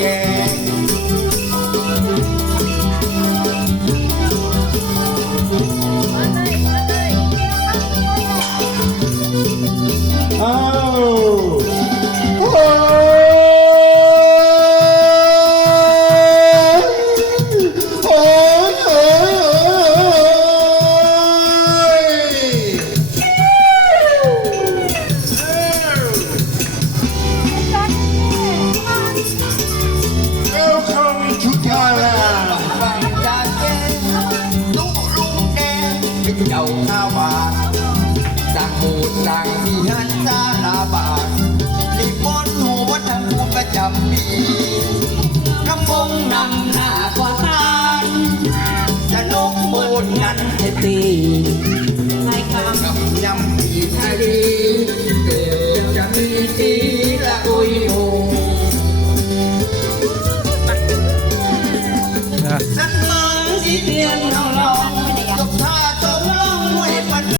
Yeah. giàu sao bạc Sang một sang thì hát xa là bạc Đi con hồ bất thân cũng phải chậm đi Năm bông nằm nạ quá tan Sẽ nốt một ngăn thế tì Ngày càng ngập nhầm thì thay đi Để chẳng đi tí là ôi hồ Hãy subscribe cho kênh Ghiền Mì Gõ Để không bỏ lỡ những video hấp dẫn